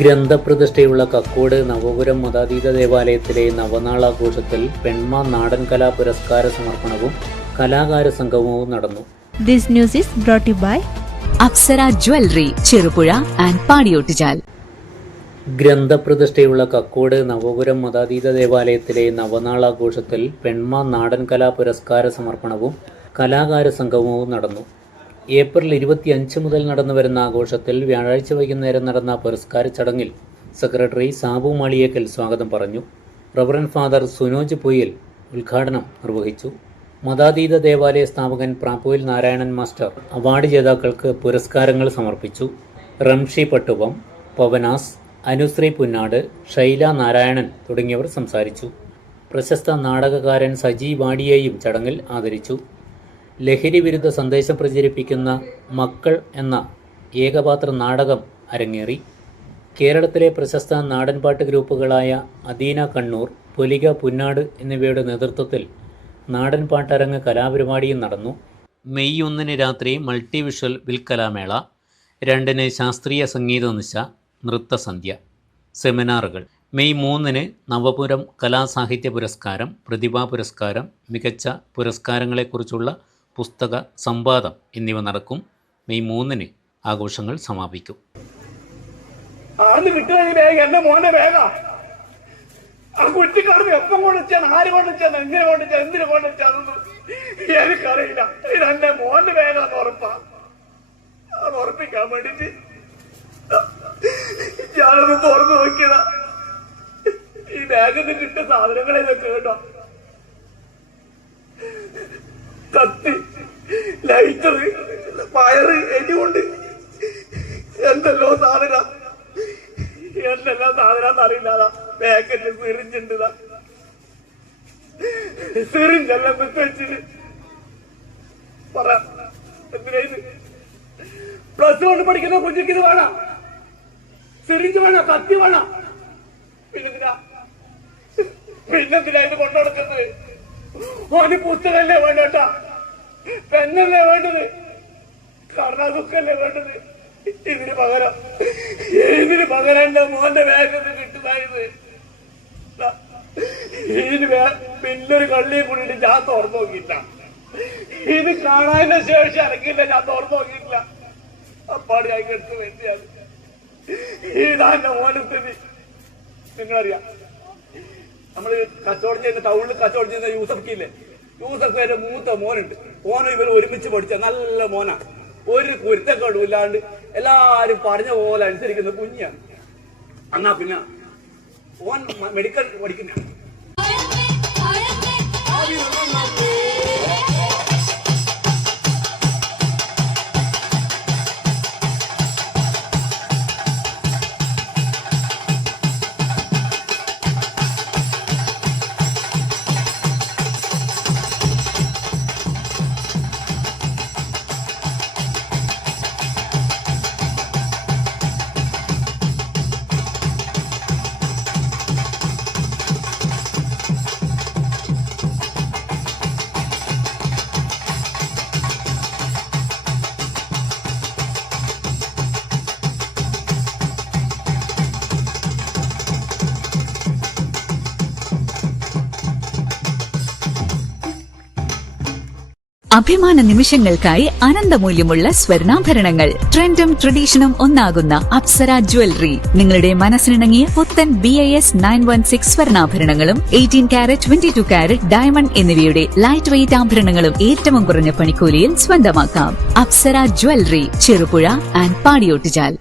ഗ്രന്ഥപ്രതിഷ്ഠയുള്ള കക്കോട് നവപുരം മതാതീത ദേവാലയത്തിലെ നവനാളാഘോഷത്തിൽ പെൺമ നാടൻ കലാ പുരസ്കാര സമർപ്പണവും കലാകാര സംഗമവും നടന്നു. This news is brought to you by Apsara jewellery, Cherupuzha and Padiyottuchal. ഗ്രന്ഥപ്രതിഷ്ഠയുള്ള കക്കോട് നവപുരം മതാതീത ദേവാലയത്തിലെ നവനാളാഘോഷത്തിൽ പെൺമ നാടൻ കലാ പുരസ്കാര സമർപ്പണവും കലാകാര സംഗമവും നടന്നു. ഏപ്രിൽ 25 മുതൽ നടന്നുവരുന്ന ആഘോഷത്തിൽ വ്യാഴാഴ്ച വൈകുന്നേരം നടന്ന പുരസ്കാര ചടങ്ങിൽ സെക്രട്ടറി സാബു മാളിയേക്കൽ സ്വാഗതം പറഞ്ഞു. റവറൻഡ് ഫാദർ സുനോജ് പുയിൽ ഉദ്ഘാടനം നിർവഹിച്ചു. മതാതീത ദേവാലയ സ്ഥാപകൻ പ്രാപ്പോയിൽ നാരായണൻ മാസ്റ്റർ അവാർഡ് ജേതാക്കൾക്ക് പുരസ്കാരങ്ങൾ സമർപ്പിച്ചു. റംഷി പട്ടുവം, പവനാസ്, അനുശ്രീ പുന്നാട്, ഷൈല നാരായണൻ തുടങ്ങിയവർ സംസാരിച്ചു. പ്രശസ്ത നാടകകാരൻ സജി വാടിയെയും ചടങ്ങിൽ ആദരിച്ചു. ലഹരി വിരുദ്ധ സന്ദേശം പ്രചരിപ്പിക്കുന്ന മക്കൾ എന്ന ഏകപാത്ര നാടകം അരങ്ങേറി. കേരളത്തിലെ പ്രശസ്ത നാടൻപാട്ട് ഗ്രൂപ്പുകളായ അദീന കണ്ണൂർ, പൊലിക പുന്നാട് എന്നിവയുടെ നേതൃത്വത്തിൽ നാടൻപാട്ടരങ്ങ് കലാപരിപാടിയും നടന്നു. മെയ് 1 രാത്രി മൾട്ടി വിഷ്വൽ വിൽക്കലാമേള, 2 ശാസ്ത്രീയ സംഗീത നിശ, നൃത്തസന്ധ്യ, സെമിനാറുകൾ. മെയ് 3 നവപുരം കലാസാഹിത്യ പുരസ്കാരം, പ്രതിഭാ പുരസ്കാരം, മികച്ച പുരസ്കാരങ്ങളെക്കുറിച്ചുള്ള പുസ്തക സംവാദം എന്നിവ നടക്കും. മെയ് 3 ആഘോഷങ്ങൾ സമാപിക്കും. ഉറപ്പിക്കാൻ വേണ്ടിട്ട് ഞാനത് തുറന്നു നോക്കിയതാ. ഈ ബാഗിൽ നിന്ന് കിട്ടിയ സാധനങ്ങളെയൊക്കെ കേട്ടോ, കത്തി, ലൈറ്റർ, പയറ്, എരിവുണ്ട്, എന്തെല്ലോ സാധനം അറിയില്ലാതാ. പാക്കറ്റിൽ സിറിഞ്ചുണ്ട്, സിറിഞ്ചെല്ലാം വെച്ചിട്ട് പറയാം. എന്തിനാ ഇത്? +1 പഠിക്കുന്ന കുഞ്ഞിക്ക് ഇത് വേണം, സിറിഞ്ച് വേണം, കത്തി വേണം. പിന്നെന്തിനാ ഇത് കൊണ്ടുനടക്കുന്നത്? ഓന് പുസ്തകല്ലേ വേണ്ടട്ടാ, പെണ്ണല്ലേ വേണ്ടത്, കർണാസുക്കല്ലേ വേണ്ടത്. ഇതിന് പകരം എന്റെ മോന്റെ ബാഗിൽ കിട്ടുന്നതായത്. ഇതിന് പിന്നൊരു കള്ളിയെ കൂടിയിട്ട് ഞാൻ തുറന്നു നോക്കിയില്ല. ഇത് കാണാനുള്ള ശേഷം ഇറങ്ങിയില്ല, ഞാൻ തുറന്നു നോക്കിയിട്ടില്ല. അപ്പാടി ആയി എടുത്ത് വേണ്ടിയാൽ ഇതാ എന്റെ മോന്റെ സ്ഥിതി. നിങ്ങളറിയാം, നമ്മള് കച്ചവടം ചെയ്യുന്ന ടൗണിൽ കച്ചവടം ചെയ്യുന്ന യൂസഫില്ലേ, യൂസഫിന്റെ മൂത്ത മോനുണ്ട്. ഓനും ഇവർ ഒരുമിച്ച് പഠിച്ച നല്ല മോനാ, ഒരു കുരുത്തക്കേടും ഇല്ലാണ്ട് എല്ലാരും പറഞ്ഞ പോലെ അനുസരിക്കുന്ന കുഞ്ഞാണ്. എന്നാ പിന്നെ ഓൻ മെഡിക്കൽ പഠിക്കുന്ന അഭിമാന നിമിഷങ്ങൾക്കായി അനന്തമൂല്യമുള്ള സ്വർണ്ണാഭരണങ്ങൾ. ട്രെൻഡും ട്രഡീഷനും ഒന്നാകുന്ന അപ്സര ജ്വല്ലറി നിങ്ങളുടെ മനസ്സിനിണങ്ങിയ പുത്തൻ BIS 916 സ്വർണ്ണാഭരണങ്ങളും 18 കാരറ്റ് 22 കാരറ്റ് ഡയമണ്ട് എന്നിവയുടെ ലൈറ്റ് വെയ്റ്റ് ആഭരണങ്ങളും ഏറ്റവും കുറഞ്ഞ പണിക്കൂലിയിൽ സ്വന്തമാക്കാം. Apsara jewellery, Cherupuzha and Padiyottuchal.